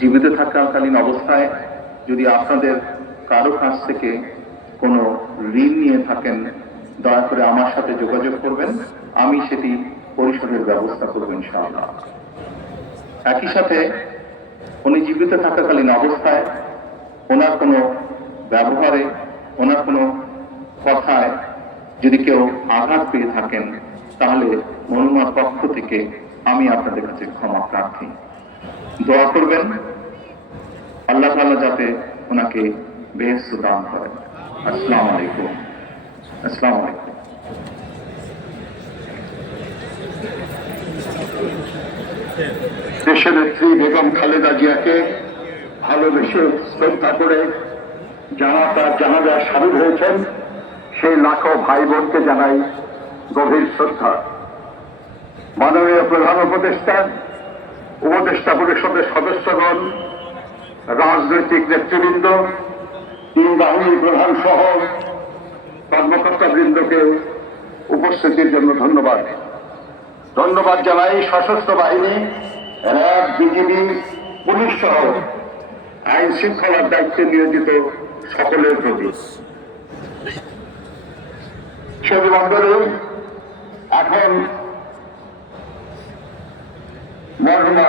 জীবিত থাকাকালীন অবস্থায় যদি আপনাদের কারও কাছ থেকে কোনো ঋণ নিয়ে থাকেন, দয়া করে আমার সাথে যোগাযোগ করবেন, আমি সেটি পরিশোধের ব্যবস্থা করব ইনশাআল্লাহ। একই সাথে উনি জীবিত থাকাকালীন অবস্থায় ওনার কোনো ব্যবহারে, ওনার কোনো কথায় যদি কেউ আঘাত পেয়ে থাকেন, তাহলে মনুমার পক্ষ থেকে আমি আপনাদের কাছে ক্ষমা প্রার্থী। দোয়া করবেন। আল্লাহ তাআলা যাতে ওনাকে বেহেস্ত দান করেন। আসসালাম আলাইকুম। আসসালামু আলাইকুম। দেশের নেত্রী বেগম খালেদা জিয়াকে ভালোবেসে শ্রদ্ধা করে যারা তার জানাজা সামিল হয়েছেন। সেই লাখো ভাই বোনকে জানাই গভীর শ্রদ্ধা। মাননীয় প্রধান উপদেষ্টা উপদেষ্টা পরিষদের সদস্যগণ, রাজনৈতিক নেতৃবৃন্দ, তিন বাহিনীর প্রধান সহ কর্মকর্তা বৃন্দকে উপস্থিতির জন্য ধন্যবাদ। ধন্যবাদ জানাই সশস্ত্র বাহিনী, র্যাব, বিজিবি, পুলিশ সহ আইন শৃঙ্খলার দায়িত্বে নিয়োজিত সকলের প্রতি। এখন মরহুমা